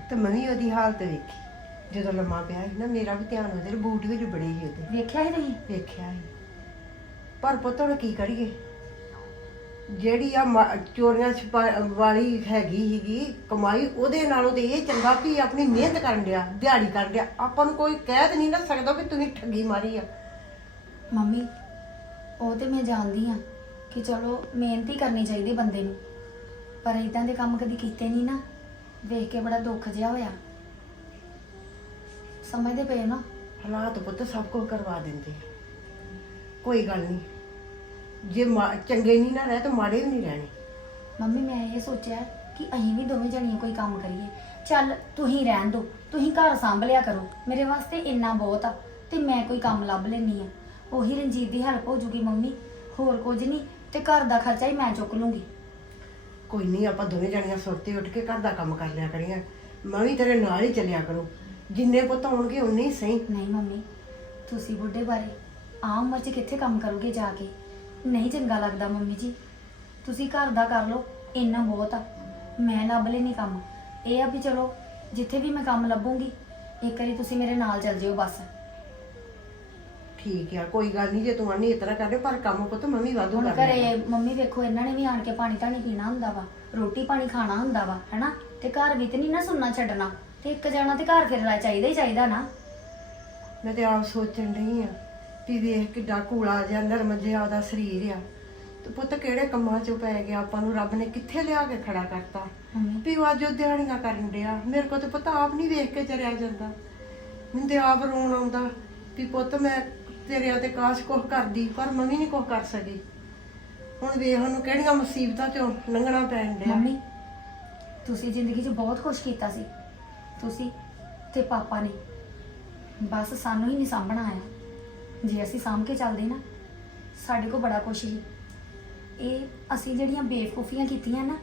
ਤੇ ਮੰਮੀ ਉਹਦੀ ਹਾਲਤ ਵੇਖੀ। ਜਦੋਂ ਲੰਮਾ ਪਿਆ ਸੀ ਨਾ ਮੇਰਾ ਵੀ ਧਿਆਨ ਉਹਦੇ ਬੂਟ ਵੀ ਬੜੇ ਸੀ ਉਹਦੇ। ਵੇਖਿਆ ਸੀ ਤੁਸੀਂ? ਵੇਖਿਆ ਸੀ। ਪਰ ਪੁੱਤ ਹੁਣ ਕੀ ਕਰੀਏ? ਜਿਹੜੀ ਆ ਮਾ- ਚੋਰੀਆਂ ਛਪਾ- ਵਾਲੀ ਹੈਗੀ ਹੀਗੀ ਕਮਾਈ ਉਹਦੇ ਨਾਲੋਂ ਤੇ ਇਹ ਚੰਗਾ ਵੀ ਆਪਣੀ ਮਿਹਨਤ ਕਰਨ ਡਿਆ ਦਿਹਾੜੀ ਕਰਨ ਡਿਆ। ਆਪਾਂ ਨੂੰ ਕੋਈ ਕਹਿ ਤੇ ਨਹੀਂ ਨਾ ਸਕਦਾ ਵੀ ਤੁਸੀਂ ਠੱਗੀ ਮਾਰੀ ਆ। ਮੰਮੀ ਉਹ ਤੇ ਮੈਂ ਜਾਣਦੀ ਆ ਕਿ ਚਲੋ ਮਿਹਨਤ ਹੀ ਕਰਨੀ ਚਾਹੀਦੀ ਬੰਦੇ ਨੂੰ ਪਰ ਇਦਾਂ ਦੇ ਕੰਮ ਕਦੀ ਕੀਤੇ ਨਹੀਂ ਨਾ। ਵੇਖ ਕੇ ਬੜਾ ਦੁੱਖ ਜਿਹਾ ਹੋਇਆ। ਸਮਝਦੇ ਪਏ ਨਾ? ਹਾਲਾਤ ਪੁੱਤ ਸਭ ਕੁਝ ਕਰਵਾ ਦਿੰਦੇ ਆ। ਕੋਈ ਗੱਲ ਨਹੀਂ। ਜੇ ਮਾ- ਚੰਗੇ ਨਹੀਂ ਨਾ ਰਹੇ ਤਾਂ ਮਾੜੇ ਵੀ ਨਹੀਂ ਰਹਿਣੇ। ਮੰਮੀ ਮੈਂ ਇਹ ਸੋਚਿਆ ਕਿ ਅਸੀਂ ਵੀ ਦੋਵੇਂ ਜਣੀਆਂ ਕੋਈ ਕੰਮ ਕਰੀਏ। ਚੱਲ ਤੁਸੀਂ ਰਹਿਣ ਦਿਓ ਤੁਸੀਂ ਘਰ ਸੰਭ ਲਿਆ ਕਰੋ। ਮੇਰੇ ਵਾਸਤੇ ਇੰਨਾ ਬਹੁਤ ਆ ਤੇ ਮੈਂ ਕੋਈ ਕੰਮ ਲੱਭ ਲੈਣੀ ਆ ਉਹੀ ਰਣਜੀਤ ਦੀ ਹੈਲਪ ਹੋ ਜੂਗੀ ਮੰਮੀ। ਹੋਰ ਕੁਝ ਨਹੀਂ ਤੇ ਘਰ ਦਾ ਖਰਚਾ ਹੀ ਮੈਂ ਚੁੱਕ ਲੂੰਗੀ। ਕੋਈ ਨਹੀਂ ਆਪਾਂ ਦੋਵੇਂ ਜਣੀਆਂ ਸੁਰਤੇ ਉੱਠ ਕੇ ਘਰ ਦਾ ਕੰਮ ਕਰ ਲਿਆ ਕਰੀਆਂ ਮੈਂ ਵੀ ਤੇਰੇ ਨਾਲ ਹੀ ਚੱਲਿਆ ਕਰੂੰ। ਜਿੰਨੇ ਪੁੱਤ ਆਉਣਗੇ ਉਨੇ ਹੀ ਸਹੀ। ਨਹੀਂ ਮੰਮੀ ਤੁਸੀਂ ਬੁੱਢੇ ਬਾਰੇ ਆ ਉਮਰ 'ਚ ਕਿੱਥੇ ਕੰਮ ਕਰੋਗੇ ਜਾ ਕੇ? ਨਹੀਂ ਚੰਗਾ ਲੱਗਦਾ ਮੰਮੀ ਜੀ। ਤੁਸੀਂ ਘਰ ਦਾ ਕਰ ਲਓ ਇੰਨਾ ਬਹੁਤ ਆ। ਮੈਂ ਲੱਭ ਲੈਣੀ ਕੰਮ। ਇਹ ਆ ਵੀ ਚਲੋ ਜਿੱਥੇ ਵੀ ਮੈਂ ਕੰਮ ਲੱਭੂੰਗੀ ਇੱਕ ਵਾਰੀ ਤੁਸੀਂ ਮੇਰੇ ਨਾਲ ਚੱਲ ਜਿਓ ਬਸ। ਠੀਕ ਆ ਕੋਈ ਗੱਲ ਨਹੀਂ ਜੇ ਤੂੰ ਆਨੀ ਇਸ ਤਰ੍ਹਾਂ ਕਰਦੇ ਪਰ ਕੰਮ ਪੁੱਤ ਮੰਮੀ ਵਾਧੂ ਹੁਣ ਘਰੇ ਮੰਮੀ ਵੇਖੋ ਇਹਨਾਂ ਨੇ ਵੀ ਆਣ ਕੇ ਪਾਣੀ ਧਾਣੀ ਪੀਣਾ ਹੁੰਦਾ ਵਾ ਰੋਟੀ ਪਾਣੀ ਖਾਣਾ ਹੁੰਦਾ ਵਾ ਹੈਨਾ? ਤੇ ਘਰ ਵੀ ਤੇ ਨਹੀਂ ਨਾ ਸੁਣਨਾ ਛੱਡਣਾ ਤੇ ਇੱਕ ਜਾਣਾ ਤੇ ਘਰ ਫਿਰਨਾ ਚਾਹੀਦਾ ਹੀ ਚਾਹੀਦਾ ਨਾ। ਮੈਂ ਤੇ ਆਪ ਸੋਚਣ ਰਹੀ ਆ। ਵੀ ਵੇਖ ਕਿੱਡਾ ਕੂਲਾ ਜਿਹਾ ਨਰਮ ਜਿਹਾ ਉਹਦਾ ਸਰੀਰ ਆ। ਤੇ ਪੁੱਤ ਕਿਹੜੇ ਕੰਮਾਂ 'ਚ ਪੈ ਗਿਆ? ਆਪਾਂ ਨੂੰ ਰੱਬ ਨੇ ਕਿੱਥੇ ਲਿਆ ਕੇ ਖੜਾ ਕਰਤਾ? ਵੀ ਉਹ ਅੱਜ ਉਹ ਦਿਹਾੜੀਆਂ ਕਰਨ ਡਿਆ। ਮੇਰੇ ਕੋਲ ਤੇ ਪਤਾ ਆਪ ਨਹੀਂ ਵੇਖ ਕੇ ਚਰਿਆ ਜਾਂਦਾ। ਮੈਨੂੰ ਤੇ ਆਪ ਰੋਣ ਆਉਂਦਾ ਵੀ ਪੁੱਤ ਮੈਂ ਤੇਰੇ ਤੇ ਕਾਸ਼ ਕੁਛ ਕਰਦੀ ਪਰ ਮੰਮੀ ਨਹੀਂ ਕੁਛ ਕਰ ਸਕੀ। ਹੁਣ ਵੇਖ ਸਾਨੂੰ ਕਿਹੜੀਆਂ ਮੁਸੀਬਤਾਂ ਚੋਂ ਲੰਘਣਾ ਪੈਣ ਡਿਆ। ਮੰਮੀ ਤੁਸੀਂ ਜ਼ਿੰਦਗੀ 'ਚ ਬਹੁਤ ਕੁਝ ਕੀਤਾ ਸੀ। ਤੁਸੀਂ ਤੇ ਪਾਪਾ ਨੇ। ਬਸ ਸਾਨੂੰ ਹੀ ਨਹੀਂ ਸਾਂਭਣਾ ਆਇਆ। ਜੇ ਅਸੀਂ ਸਾਂਭ ਕੇ ਚੱਲਦੇ ਨਾ ਸਾਡੇ ਕੋਲ ਬੜਾ ਕੁਝ ਸੀ। ਇਹ ਅਸੀਂ ਜਿਹੜੀਆਂ ਬੇਵਕੂਫੀਆਂ ਕੀਤੀਆਂ ਨਾ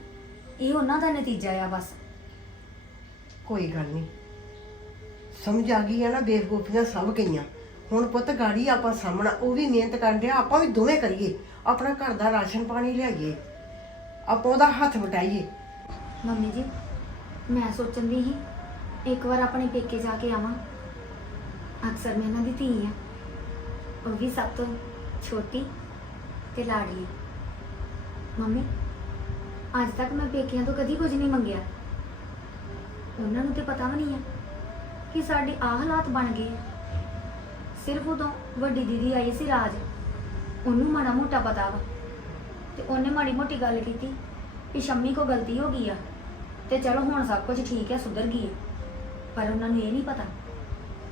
ਇਹ ਉਹਨਾਂ ਦਾ ਨਤੀਜਾ ਆ ਬਸ। ਕੋਈ ਗੱਲ ਨਹੀਂ। ਸਮਝ ਆ ਗਈ ਆ ਨਾ ਬੇਵਕੂਫੀਆਂ ਸਭ ਗਈਆਂ। ਹੁਣ ਪੁੱਤ ਗਾੜੀ ਆਪਾਂ ਸਾਹਮਣਾ ਉਹ ਵੀ ਮਿਹਨਤ ਕਰਨ ਡਿਆ ਆਪਾਂ ਵੀ ਦੋਵੇਂ ਕਰੀਏ। ਆਪਣਾ ਘਰ ਦਾ ਰਾਸ਼ਨ ਪਾਣੀ ਲਿਆਈਏ। ਆਪਾਂ ਉਹਦਾ ਹੱਥ ਵਟਾਈਏ। ਮੰਮੀ ਜੀ ਮੈਂ ਸੋਚਣ ਦੀ ਸੀ ਇੱਕ ਵਾਰ ਆਪਣੇ ਪੇਕੇ ਜਾ ਕੇ ਆਵਾਂ। ਅਕਸਰ ਮੈਂ ਇਹਨਾਂ ਦੀ ਧੀ ਆ। ਉਹ ਵੀ ਸਭ ਤੋਂ ਛੋਟੀ ਤੇ ਲਾਡਲੀ। ਮੰਮੀ, ਅੱਜ ਤੱਕ ਮੈਂ ਪੇਕਿਆਂ ਤੋਂ ਕਦੀ ਕੁਝ ਨਹੀਂ ਮੰਗਿਆ। ਉਹਨਾਂ ਨੂੰ ਤੇ ਪਤਾ ਵੀ ਨਹੀਂ ਆ ਕਿ ਸਾਡੇ ਆਹ ਹਾਲਾਤ ਬਣ ਗਏ ਆ। ਸਿਰਫ ਉਦੋਂ ਵੱਡੀ ਦੀਦੀ ਆਈ ਸੀ ਰਾਜ, ਉਹਨੂੰ ਮਾੜਾ ਮੋਟਾ ਪਤਾ ਵਾ। ਤੇ ਉਹਨੇ ਮਾੜੀ ਮੋਟੀ ਗੱਲ ਕੀਤੀ ਕਿ ਸ਼ੰਮੀ ਕੋ ਗਲਤੀ ਹੋ ਗਈ ਆ ਤੇ ਚਲੋ ਹੁਣ ਸਭ ਕੁਝ ਠੀਕ ਹੈ ਸੁਧਰ ਗਈ ਹੈ ਪਰ ਉਹਨਾਂ ਨੂੰ ਇਹ ਨਹੀਂ ਪਤਾ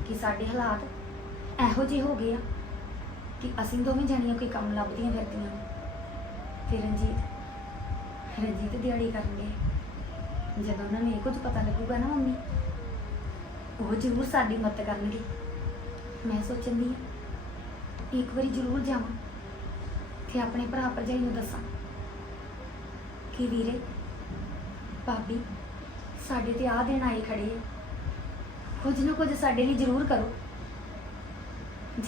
ਕਿ ਸਾਡੇ ਹਾਲਾਤ ਇਹੋ ਜਿਹੇ ਹੋ ਗਏ ਆ ਕਿ ਅਸੀਂ ਦੋਵੇਂ ਜਾਣੀਆਂ ਕੋਈ ਕੰਮ ਲੱਭਦੀਆਂ ਫਿਰਦੀਆਂ। ਫਿਰ ਰਣਜੀਤ ਰਣਜੀਤ ਦਿਹਾੜੀ ਕਰਨਗੇ। ਜਦੋਂ ਉਹਨਾਂ ਨੂੰ ਇਹ ਕੁਝ ਪਤਾ ਲੱਗੂਗਾ ਨਾ ਮੰਮੀ, ਉਹ ਜ਼ਰੂਰ ਸਾਡੀ ਮਦਦ ਕਰਨਗੇ। ਮੈਂ ਸੋਚਦੀ ਹਾਂ, ਇੱਕ ਵਾਰੀ ਜ਼ਰੂਰ ਜਾਵਾਂ ਤੇ ਆਪਣੇ ਭਰਾ ਭਰਜਾਈ ਨੂੰ ਦੱਸਾਂ ਕਿ ਵੀਰੇ, ਭਾਬੀ, ਸਾਡੇ ਤੇ ਆਹ ਦਿਨ ਆਏ ਖੜੇ ਕੁਝ ਨਾ ਕੁਝ ਸਾਡੇ ਲਈ ਜ਼ਰੂਰ ਕਰੋ।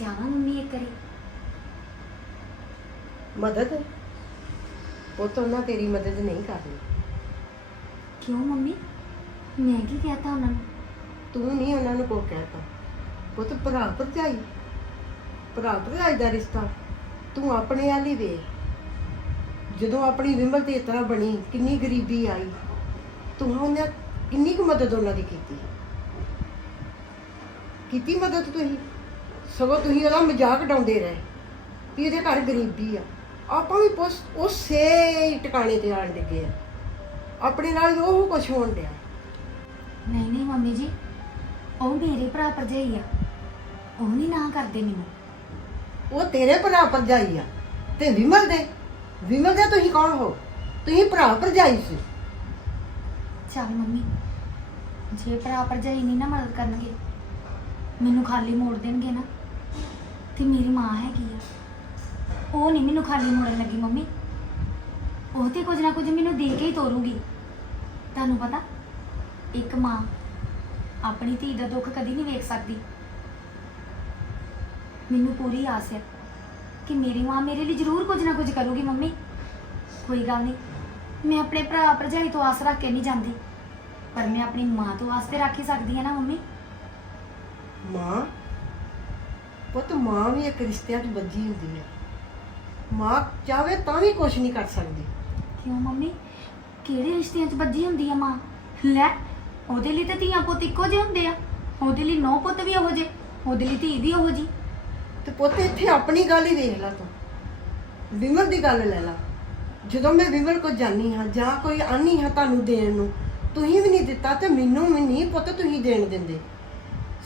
ਜਾਵਾਂ ਮੰਮੀ ਇੱਕ ਵਾਰੀ। ਮਦਦ? ਪੁੱਤ ਉਹਨਾਂ ਤੇਰੀ ਮਦਦ ਨਹੀਂ ਕਰਨੀ। ਕਿਉਂ ਮੰਮੀ? ਮੈਂ ਕੀ ਕਹਤਾ ਉਹਨਾਂ ਨੂੰ? ਤੂੰ ਨਹੀਂ ਉਹਨਾਂ ਨੂੰ ਕੋ ਕਹਿਤਾ। ਪੁੱਤ ਭਰਾ ਭਰਜਾਈ ਭਰਾ ਭਰਜਾਈ ਦਾ ਰਿਸ਼ਤਾ ਤੂੰ ਆਪਣੇ ਵਾਲੀ ਵੇ ਜਦੋਂ ਆਪਣੀ ਵਿਮਲ ਤੇ ਤਰ੍ਹਾਂ ਬਣੀ ਕਿੰਨੀ ਗਰੀਬੀ ਆਈ ਤੂੰ ਉਹਨੇ ਕਿੰਨੀ ਕੁ ਮਦਦ ਉਹਨਾਂ ਦੀ ਕੀਤੀ? ਕੀਤੀ ਮਦਦ ਤੁਸੀਂ? ਸਗੋਂ ਤੁਸੀਂ ਉਹਦਾ ਮਜ਼ਾਕ ਉਡਾਉਂਦੇ ਰਹੇ ਵੀ ਇਹਦੇ ਘਰ ਗਰੀਬੀ ਆ। ਆਪਾਂ ਵੀ ਪੁੱਸ ਉਸੇ ਹੀ ਟਿਕਾਣੇ ਤੇ ਆਣ ਲੱਗੇ ਆ। ਆਪਣੇ ਨਾਲ ਉਹ ਕੁਝ ਹੋਣ ਡਿਆ। ਨਹੀਂ ਨਹੀਂ ਮੰਮੀ ਜੀ ਉਹ ਮੇਰੇ ਭਰਾ ਭਰਜਾਈ ਆ। ਉਹ ਨਹੀਂ ਨਾ ਕਰਦੇ ਮੈਨੂੰ। ਉਹ ਤੇਰੇ ਭਰਾ ਭਰਜਾਈ ਆ ਤੇ ਵਿਮਲ ਦੇ। ਵਿਮਲ ਦੇ ਤੁਸੀਂ ਕੌਣ ਹੋ? ਤੁਸੀਂ ਭਰਾ ਭਰਜਾਈ ਸੀ। ਚੱਲ ਮੰਮੀ ਜੇ ਭਰਾ ਭਰਜਾਈ ਨਹੀਂ ਨਾ ਮਦਦ ਕਰਨਗੇ ਮੈਨੂੰ ਖਾਲੀ ਮੋੜ ਦੇਣਗੇ ਨਾ ਤੇ ਮੇਰੀ ਮਾਂ ਹੈਗੀ ਆ। ਉਹ ਨਹੀਂ ਮੈਨੂੰ ਖਾਲੀ ਮੋੜਨ ਲੱਗੀ, ਮੰਮੀ। ਉਹ ਤੇ ਕੁਝ ਨਾ ਕੁਝ ਮੈਨੂੰ ਦੇ ਕੇ ਹੀ ਤੋਰੂਗੀ। ਤੁਹਾਨੂੰ ਪਤਾ, ਇੱਕ ਮਾਂ ਆਪਣੀ ਧੀ ਦਾ ਦੁੱਖ ਕਦੀ ਨਹੀਂ ਵੇਖ ਸਕਦੀ। ਮੈਨੂੰ ਪੂਰੀ ਆਸ ਹੈ ਕਿ ਮੇਰੀ ਮਾਂ ਮੇਰੇ ਲਈ ਜ਼ਰੂਰ ਕੁਝ ਨਾ ਕੁਝ ਕਰੂਗੀ, ਮੰਮੀ। ਕੋਈ ਗੱਲ ਨਹੀਂ, ਮੈਂ ਆਪਣੇ ਭਰਾ ਭਰਜਾਈ ਤੋਂ ਆਸ ਰੱਖ ਕੇ ਨਹੀਂ ਜਾਂਦੀ। ਪਰ ਮੈਂ ਆਪਣੀ ਮਾਂ ਤੋਂ ਆਸ ਤੇ ਰੱਖ ਹੀ ਸਕਦੀ ਹਾਂ ਨਾ, ਮੰਮੀ। ਮਾਂ? ਪੁੱਤ, ਮਾਂ ਵੀ ਇੱਕ ਰਿਸ਼ਤਿਆਂ 'ਚ ਬੱਝੀ ਹੁੰਦੀ ਹੈ। ਮਾਂ ਚਾਹਵੇ ਤਾਂ ਵੀ ਕੁਝ ਨਹੀਂ ਕਰ ਸਕਦੀ। ਕਿਉਂ ਮੰਮੀ? ਕਿਹੜੇ ਰਿਸ਼ਤਿਆਂ 'ਚ ਬੱਜੀ ਹੁੰਦੀ ਆ ਮਾਂ? ਲੈ ਉਹਦੇ ਲਈ ਤਾਂ ਧੀਆਂ ਪੁੱਤ ਇੱਕੋ ਜਿਹੇ ਹੁੰਦੇ ਆ। ਉਹਦੇ ਲਈ ਨੌ ਪੁੱਤ ਵੀ ਉਹੋ ਜਿਹੇ ਉਹਦੇ ਲਈ ਧੀ ਵੀ ਉਹੋ ਜੀ ਤੇ ਪੁੱਤ ਇੱਥੇ ਆਪਣੀ ਗੱਲ ਹੀ ਵੇਖ ਲੈ ਤੂੰ। ਵਿਮਲ ਦੀ ਗੱਲ ਲੈ ਲਾ। ਜਦੋਂ ਮੈਂ ਵਿਮਲ ਕੋ ਜਾਨੀ ਹਾਂ ਜਾਂ ਕੋਈ ਆਨੀ ਹਾਂ ਤੁਹਾਨੂੰ ਦੇਣ ਨੂੰ ਤੁਸੀਂ ਵੀ ਨਹੀਂ ਦਿੱਤਾ ਤੇ ਮੈਨੂੰ ਵੀ ਨਹੀਂ ਪੁੱਤ ਤੁਸੀਂ ਦੇਣ ਦਿੰਦੇ।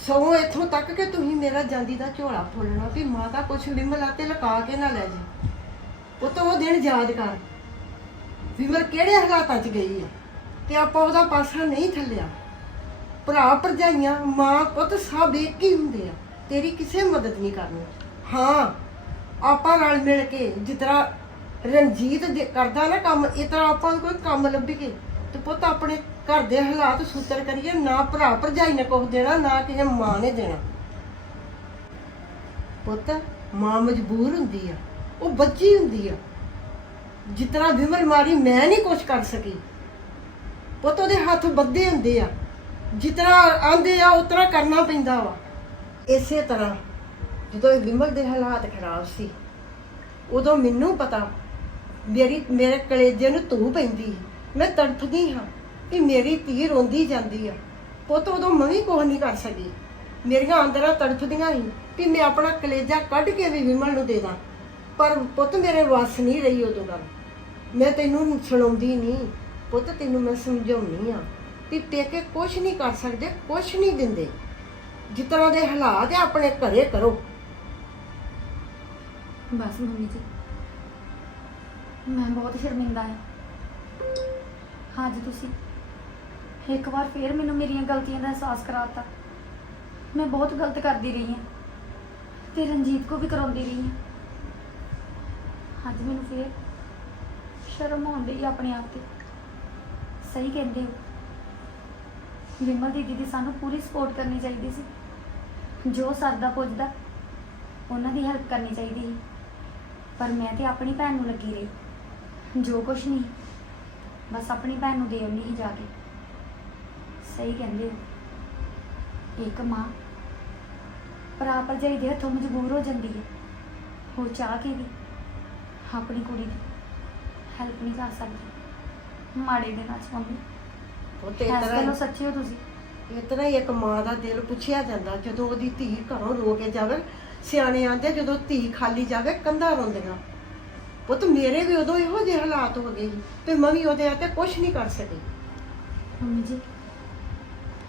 ਸੋ ਇੱਥੋਂ ਤੱਕ ਕਿ ਤੁਸੀਂ ਮੇਰਾ ਜਾਂਦੀ ਦਾ ਝੋਲਾ ਫੋਲਣਾ ਵੀ ਮਾਤਾ ਕੁਛ ਵਿਮਲ ਆਤੇ ਲਗਾ ਕੇ ਨਾ ਲੈ ਜੀ ਪੁੱਤ, ਉਹ ਦਿਨ ਯਾਦ ਕਰ। ਵਿਮਲ ਕਿਹੜੇ ਹਾਲਾਤਾਂ 'ਚ ਗਈ ਹੈ ਤੇ ਆਪਾਂ ਉਹਦਾ ਪਾਸਾ ਨਹੀਂ ਥੱਲਿਆ। ਭਰਾ ਭਰਜਾਈਆਂ, ਮਾਂ, ਪੁੱਤ ਸਭ ਇੱਕ ਹੀ ਹੁੰਦੇ ਆ। ਤੇਰੀ ਕਿਸੇ ਮਦਦ ਨਹੀਂ ਕਰਨੀ। ਹਾਂ, ਆਪਾਂ ਰਲ ਮਿਲ ਕੇ ਜਿਸ ਤਰ੍ਹਾਂ ਰਣਜੀਤ ਦੇ- ਕਰਦਾ ਨਾ ਕੰਮ ਇਸ ਤਰ੍ਹਾਂ ਆਪਾਂ ਨੂੰ ਕੋਈ ਕੰਮ ਲੱਭੀਏ। ਤੇ ਪੁੱਤ, ਆਪਣੇ ਘਰ ਦੇ ਹਾਲਾਤ ਸੂਤਰ ਕਰੀਏ, ਨਾ ਭਰਾ ਭਰਜਾਈ ਨੇ ਕੁਝ ਦੇਣਾ, ਨਾ ਕਿਸੇ ਮਾਂ ਨੇ ਦੇਣਾ। ਪੁੱਤ, ਮਾਂ ਮਜਬੂਰ ਹੁੰਦੀ ਆ। ਉਹ ਬੱਚੀ ਹੁੰਦੀ ਆ। ਜਿਸ ਤਰ੍ਹਾਂ ਵਿਮਲ ਮਾਰੀ, ਮੈਂ ਨਹੀਂ ਕੁਝ ਕਰ ਸਕੀ। ਪੁੱਤ ਉਹਦੇ ਹੱਥ ਬੱਧੇ ਹੁੰਦੇ ਆ। ਜਿਸ ਤਰ੍ਹਾਂ ਆਂਦੇ ਆ, ਉਸ ਕਰਨਾ ਪੈਂਦਾ ਵਾ। ਇਸੇ ਤਰ੍ਹਾਂ ਜਦੋਂ ਇਹ ਵਿਮਲ ਦੇ ਹਾਲਾਤ ਖਰਾਬ ਸੀ, ਉਦੋਂ ਮੈਨੂੰ ਪਤਾ ਮੇਰੀ, ਮੇਰੇ ਕਲੇਜੇ ਨੂੰ ਧੂ ਪੈਂਦੀ ਸੀ। ਮੈਂ ਤੜਫਦੀ ਹਾਂ ਕਿ ਮੇਰੀ ਧੀ ਰੋਂਦੀ ਜਾਂਦੀ ਆ। ਪੁੱਤ ਉਦੋਂ ਮੈਂ ਵੀ ਕੁਝ ਨਹੀਂ ਕਰ ਸਕੀ। ਮੇਰੀਆਂ ਅੰਦਰਾਂ ਤੜਫਦੀਆਂ ਸੀ ਕਿ ਮੈਂ ਆਪਣਾ ਕਲੇਜਾ ਕੱਢ ਕੇ ਵੀ ਵਿਮਲ ਨੂੰ ਦੇ ਦਾਂ। ਪਰ ਪੁੱਤ ਮੇਰੇ ਵੱਸ ਨਹੀਂ ਰਹੀ ਉਦੋਂ ਗੱਲ ਮੈਂ ਤੈਨੂੰ ਸੁਣਾਉਂਦੀ ਨਹੀਂ। ਪੁੱਤ ਤੈਨੂੰ ਮੈਂ ਸਮਝਾਉਣੀ ਆ ਕਿ ਪੇਕੇ ਕੁਝ ਨਹੀਂ ਕਰ ਸਕਦੇ ਕੁਝ ਨਹੀਂ ਦਿੰਦੇ। ਜਿਸ ਤਰ੍ਹਾਂ ਦੇ ਹਾਲਾਤ ਆ, ਆਪਣੇ ਘਰੇ ਕਰੋ। ਬਸ ਮੰਮੀ ਜੀ, ਮੈਂ ਬਹੁਤ ਸ਼ਰਮਿੰਦਾ ਹਾਂ। ਅੱਜ ਤੁਸੀਂ ਇੱਕ ਵਾਰ ਫੇਰ ਮੈਨੂੰ ਮੇਰੀਆਂ ਗਲਤੀਆਂ ਦਾ ਅਹਿਸਾਸ ਕਰਾਤਾ। ਮੈਂ ਬਹੁਤ ਗਲਤ ਕਰਦੀ ਰਹੀ ਹਾਂ ਤੇ ਰਣਜੀਤ ਕੋ ਵੀ ਕਰਾਉਂਦੀ ਰਹੀ ਹਾਂ। ਅੱਜ ਮੈਨੂੰ ਫੇਰ ਸ਼ਰਮ ਆਉਂਦੀ ਹੈ ਆਪਣੇ ਆਪ ਤੇ। ਸਹੀ ਕਹਿੰਦੇ ਹੋ। ਵਿਮਲ ਦੀਦੀ ਦੀ ਸਾਨੂੰ ਪੂਰੀ ਸਪੋਰਟ ਕਰਨੀ ਚਾਹੀਦੀ ਸੀ। ਜੋ ਸਰਦਾ ਪੁੱਜਦਾ, ਉਹਨਾਂ ਦੀ ਹੈਲਪ ਕਰਨੀ ਚਾਹੀਦੀ ਸੀ। ਪਰ ਮੈਂ ਤੇ ਆਪਣੀ ਭੈਣ ਨੂੰ ਲੱਗੀ ਰਹੀ। ਜੋ ਕੁਛ ਨਹੀਂ, ਬਸ ਆਪਣੀ ਭੈਣ ਨੂੰ ਦੇ ਆਉਣੀ ਹੀ ਜਾ ਕੇ। ਸਹੀ ਕਹਿੰਦੇ ਹੋ। ਇੱਕ ਮਾਂ ਭਰਾ ਭਰਜਾਈ ਦੇ ਹੱਥੋਂ ਮਜਬੂਰ ਹੋ ਜਾਂਦੀ ਹੈ। ਉਹ ਚਾਹ ਕੇ ਵੀ ਆਪਣੀ ਕੁੜੀ ਦੀ ਹੈਲਪ ਨਹੀਂ ਕਰ ਸਕਦੀ। ਮਾੜੇ ਦਿਨਾਂ 'ਚ ਮੰਮੀ। ਉਹ ਤੇ ਇਸ ਤਰ੍ਹਾਂ ਗੱਲੋਂ ਹੀ- ਸੱਚੀ ਹੋ ਤੁਸੀਂ। ਇਤਨਾ ਹੀ ਇੱਕ ਮਾਂ ਦਾ ਦਿਲ ਪੁੱਛਿਆ ਜਾਂਦਾ ਜਦੋਂ ਉਹਦੀ ਧੀ ਘਰੋਂ ਰੋ ਕੇ ਜਾਵੇ ਸਿਆਣੇ ਆਂਦੇ ਜਦੋਂ ਧੀ ਖਾਲੀ ਜਾਵੇ ਕੰਧਾਂ ਰੋਂਦੀਆਂ। ਪੁੱਤ ਮੇਰੇ ਵੀ ਉਦੋਂ ਇਹੋ ਜਿਹੇ ਹਾਲਾਤ ਹੋ ਗਏ ਸੀ ਤੇ ਮੈਂ ਵੀ ਉਹਦੇ ਆਤੇ ਕੁਝ ਨਹੀਂ ਕਰ ਸਕੀ। ਮੰਮੀ ਜੀ